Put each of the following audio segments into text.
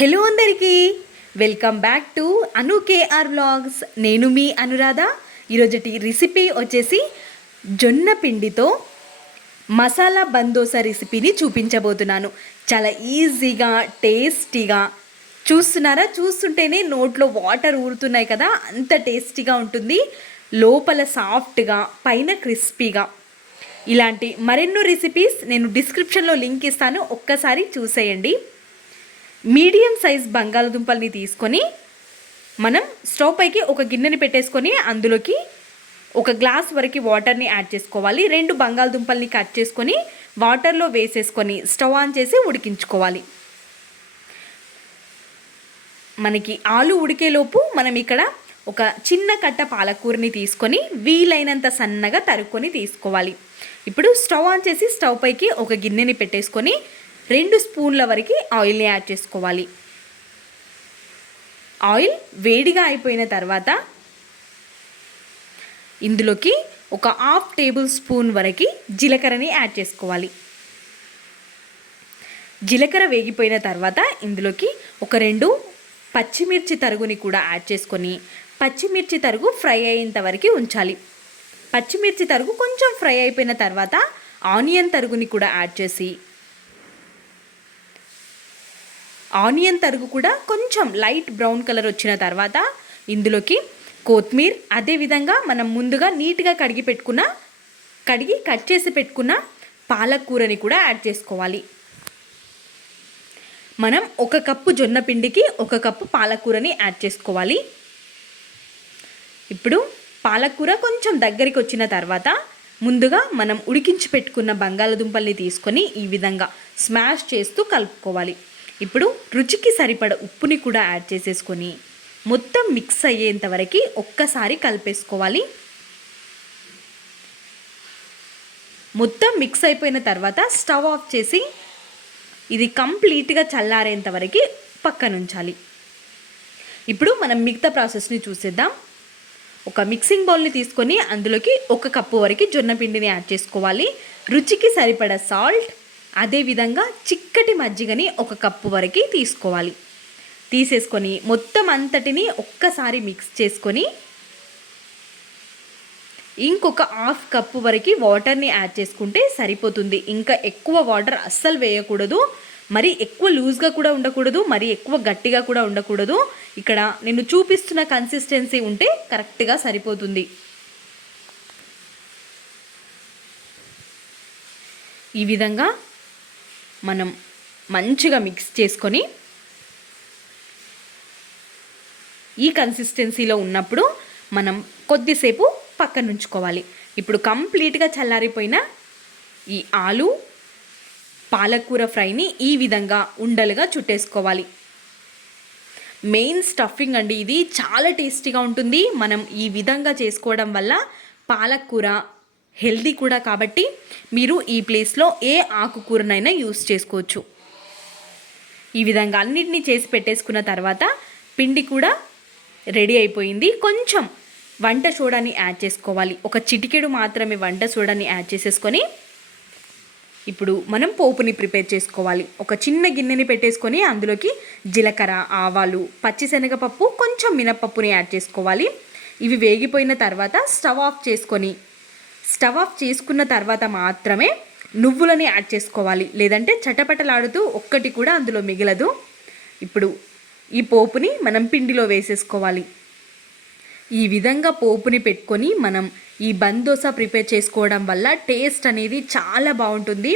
Hello అందరికీ, welcome back to Anu KR vlogs. నేను మీ అనురాధ. ఈరోజుటి రెసిపీ వచ్చేసి జొన్న పిండితో మసాలా బందోసా రెసిపీని చూపించబోతున్నాను. చాలా ఈజీగా, టేస్టీగా. చూస్తున్నారా? చూస్తుంటేనే నోట్లో వాటర్ ఊరుతున్నాయి కదా, అంత టేస్టీగా ఉంటుంది. లోపల సాఫ్ట్గా, పైన క్రిస్పీగా. ఇలాంటి మరెన్నో రెసిపీస్ నేను డిస్క్రిప్షన్లో లింక్ ఇస్తాను, ఒక్కసారి చూసేయండి. మీడియం సైజ్ బంగాళదుంపల్ని తీసుకొని మనం స్టవ్ పైకి ఒక గిన్నెని పెట్టేసుకొని అందులోకి ఒక గ్లాస్ వరకు వాటర్ని యాడ్ చేసుకోవాలి. 2 బంగాళదుంపల్ని కట్ చేసుకొని వాటర్లో వేసేసుకొని స్టవ్ ఆన్ చేసి ఉడికించుకోవాలి. మనకి ఆలు ఉడికేలోపు మనం ఇక్కడ ఒక చిన్న కట్ట పాలకూరని తీసుకొని వీలైనంత సన్నగా తరుక్కొని తీసుకోవాలి. ఇప్పుడు స్టవ్ ఆన్ చేసి స్టవ్ పైకి ఒక గిన్నెని పెట్టేసుకొని 2 స్పూన్ల వరకు ఆయిల్ని యాడ్ చేసుకోవాలి. ఆయిల్ వేడిగా అయిపోయిన తర్వాత ఇందులోకి ఒక 1/2 టేబుల్ స్పూన్ వరకు జీలకర్రని యాడ్ చేసుకోవాలి. జీలకర్ర వేగిపోయిన తర్వాత ఇందులోకి ఒక 2 పచ్చిమిర్చి తరుగుని కూడా యాడ్ చేసుకొని పచ్చిమిర్చి తరుగు ఫ్రై అయ్యేంత వరకు ఉంచాలి. పచ్చిమిర్చి తరుగు కొంచెం ఫ్రై అయిపోయిన తర్వాత ఆనియన్ తరుగుని కూడా యాడ్ చేసి ఆనియన్ తరుగు కూడా కొంచెం లైట్ బ్రౌన్ కలర్ వచ్చిన తర్వాత ఇందులోకి కొత్తిమీర, అదేవిధంగా మనం ముందుగా నీట్గా కడిగి కట్ చేసి పెట్టుకున్న పాలకూరని కూడా యాడ్ చేసుకోవాలి. మనం 1 కప్పు జొన్న పిండికి 1 కప్పు పాలకూరని యాడ్ చేసుకోవాలి. ఇప్పుడు పాలకూర కొంచెం దగ్గరికి వచ్చిన తర్వాత ముందుగా మనం ఉడికించి పెట్టుకున్న బంగాళదుంపల్ని తీసుకొని ఈ విధంగా స్మాష్ చేస్తూ కలుపుకోవాలి. ఇప్పుడు రుచికి సరిపడ ఉప్పుని కూడా యాడ్ చేసేసుకొని మొత్తం మిక్స్ అయ్యేంత వరకు ఒక్కసారి కలిపేసుకోవాలి. మొత్తం మిక్స్ అయిపోయిన తర్వాత స్టవ్ ఆఫ్ చేసి ఇది కంప్లీట్గా చల్లారేంత వరకు పక్కనుంచాలి. ఇప్పుడు మనం మిగతా ప్రాసెస్ని చూసేద్దాం. ఒక మిక్సింగ్ బౌల్ని తీసుకొని అందులోకి 1 కప్పు వరకు జొన్న పిండిని యాడ్ చేసుకోవాలి. రుచికి సరిపడ సాల్ట్, అదేవిధంగా చిక్కటి మజ్జిగని 1 కప్పు వరకు తీసుకోవాలి. తీసేసుకొని మొత్తం అంతటిని ఒక్కసారి మిక్స్ చేసుకొని ఇంకొక 1/2 కప్పు వరకు వాటర్ని యాడ్ చేసుకుంటే సరిపోతుంది. ఇంకా ఎక్కువ వాటర్ అస్సలు వేయకూడదు. మరి ఎక్కువ లూజ్గా కూడా ఉండకూడదు, మరి ఎక్కువ గట్టిగా కూడా ఉండకూడదు. ఇక్కడ నేను చూపిస్తున్న కన్సిస్టెన్సీ ఉంటే కరెక్ట్గా సరిపోతుంది. ఈ విధంగా మనం మంచిగా మిక్స్ చేసుకొని ఈ కన్సిస్టెన్సీలో ఉన్నప్పుడు మనం కొద్దిసేపు పక్కన ఉంచుకోవాలి. ఇప్పుడు కంప్లీట్గా చల్లారిపోయిన ఈ ఆలు పాలకూర ఫ్రైని ఈ విధంగా ఉండలుగా చుట్టేసుకోవాలి. మెయిన్ స్టఫింగ్ అండి, ఇది చాలా టేస్టీగా ఉంటుంది. మనం ఈ విధంగా చేసుకోవడం వల్ల పాలకూర హెల్దీ కూడా కాబట్టి మీరు ఈ ప్లేస్లో ఏ ఆకుకూరనైనా యూస్ చేసుకోవచ్చు. ఈ విధంగా అన్నిటినీ చేసి పెట్టేసుకున్న తర్వాత పిండి కూడా రెడీ అయిపోయింది. కొంచెం వంట సోడాని యాడ్ చేసుకోవాలి. ఒక చిటికెడు మాత్రమే వంట సోడాని యాడ్ చేసేసుకొని ఇప్పుడు మనం పోపుని ప్రిపేర్ చేసుకోవాలి. ఒక చిన్న గిన్నెని పెట్టేసుకొని అందులోకి జీలకర్ర, ఆవాలు, పచ్చిశనగపప్పు, కొంచెం మినపప్పుని యాడ్ చేసుకోవాలి. ఇవి వేగిపోయిన తర్వాత స్టవ్ ఆఫ్ చేసుకున్న తర్వాత మాత్రమే నువ్వులని యాడ్ చేసుకోవాలి. లేదంటే చటపటలాడుతూ ఒక్కటి కూడా అందులో మిగలదు. ఇప్పుడు ఈ పోపుని మనం పిండిలో వేసేసుకోవాలి. ఈ విధంగా పోపుని పెట్టుకొని మనం ఈ బందోసా ప్రిపేర్ చేసుకోవడం వల్ల టేస్ట్ అనేది చాలా బాగుంటుంది.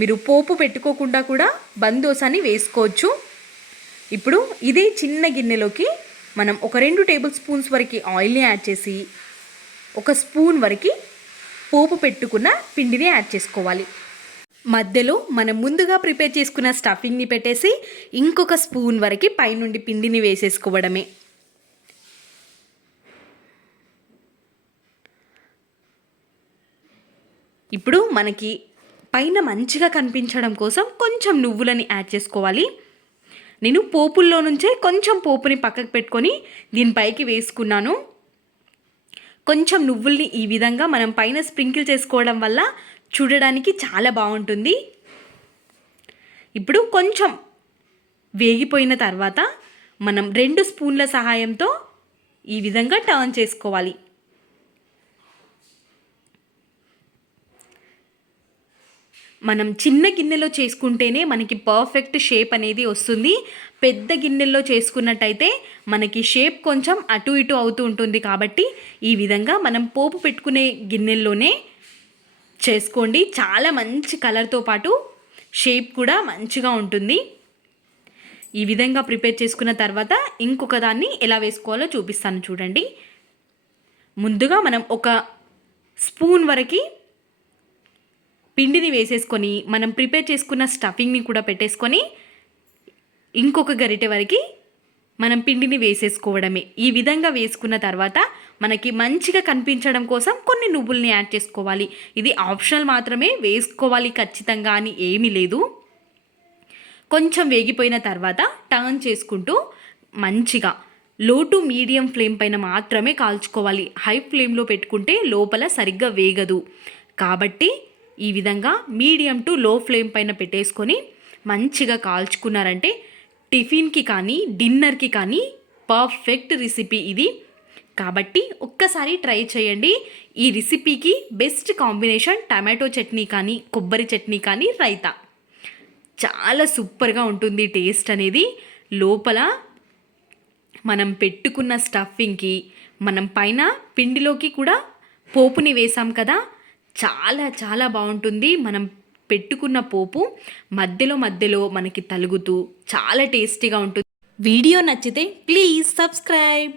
మీరు పోపు పెట్టుకోకుండా కూడా బందోసాని వేసుకోవచ్చు. ఇప్పుడు ఇదే చిన్న గిన్నెలోకి మనం ఒక 2 టేబుల్ స్పూన్స్ వరకు ఆయిల్ని యాడ్ చేసి 1 స్పూన్ వరకు పోపు పెట్టుకున్న పిండిని యాడ్ చేసుకోవాలి. మధ్యలో మనం ముందుగా ప్రిపేర్ చేసుకున్న స్టఫింగ్ని పెట్టేసి ఇంకొక స్పూన్ వరకు పైనుండి పిండిని వేసేసుకోవడమే. ఇప్పుడు మనకి పైన మంచిగా కనిపించడం కోసం కొంచెం నువ్వులని యాడ్ చేసుకోవాలి. నేను పోపుల్లో నుంచే కొంచెం పోపుని పక్కకు పెట్టుకొని దీనిపైకి వేసుకున్నాను. కొంచెం నువ్వుల్ని ఈ విధంగా మనం పైన స్ప్రింకిల్ చేసుకోవడం వల్ల చూడడానికి చాలా బాగుంటుంది. ఇప్పుడు కొంచెం వేగిపోయిన తర్వాత మనం 2 స్పూన్ల సహాయంతో ఈ విధంగా టర్న్ చేసుకోవాలి. మనం చిన్న గిన్నెలో చేసుకుంటేనే మనకి పర్ఫెక్ట్ షేప్ అనేది వస్తుంది. పెద్ద గిన్నెల్లో చేసుకున్నట్టయితే మనకి షేప్ కొంచెం అటు ఇటు అవుతూ ఉంటుంది. కాబట్టి ఈ విధంగా మనం పోపు పెట్టుకునే గిన్నెల్లోనే చేసుకోండి. చాలా మంచి కలర్తో పాటు షేప్ కూడా మంచిగా ఉంటుంది. ఈ విధంగా ప్రిపేర్ చేసుకున్న తర్వాత ఇంకొక దాన్ని ఎలా వేసుకోవాలో చూపిస్తాను చూడండి. ముందుగా మనం ఒక స్పూన్ వరకు పిండిని వేసేసుకొని మనం ప్రిపేర్ చేసుకున్న స్టఫింగ్ని కూడా పెట్టేసుకొని ఇంకొక గరిటె వరకు మనం పిండిని వేసేసుకోవడమే. ఈ విధంగా వేసుకున్న తర్వాత మనకి మంచిగా కనిపించడం కోసం కొన్ని నువ్వుల్ని యాడ్ చేసుకోవాలి. ఇది ఆప్షనల్ మాత్రమే, వేసుకోవాలి ఖచ్చితంగా అని ఏమీ లేదు. కొంచెం వేగిపోయిన తర్వాత టర్న్ చేసుకుంటూ మంచిగా లో టు మీడియం ఫ్లేమ్ పైన మాత్రమే కాల్చుకోవాలి. హై ఫ్లేమ్లో పెట్టుకుంటే లోపల సరిగ్గా వేగదు. కాబట్టి ఈ విధంగా మీడియం టు లో ఫ్లేమ్ పైన పెట్టేసుకొని మంచిగా కాల్చుకున్నారంటే టిఫిన్కి కానీ డిన్నర్కి కానీ పర్ఫెక్ట్ రెసిపీ ఇది. కాబట్టి ఒక్కసారి ట్రై చేయండి. ఈ రెసిపీకి బెస్ట్ కాంబినేషన్ టమాటో చట్నీ కానీ కొబ్బరి చట్నీ కానీ రైతా. చాలా సూపర్గా ఉంటుంది టేస్ట్ అనేది. లోపల మనం పెట్టుకున్న స్టఫింగ్కి మనం పైన పిండిలోకి కూడా పోపుని వేసాం కదా, చాలా చాలా బాగుంటుంది. మనం పెట్టుకున్న పోపు మధ్యలో మధ్యలో మనకి తలుగుతూ చాలా టేస్టీగా ఉంటుంది. వీడియో నచ్చితే ప్లీజ్ సబ్స్క్రైబ్.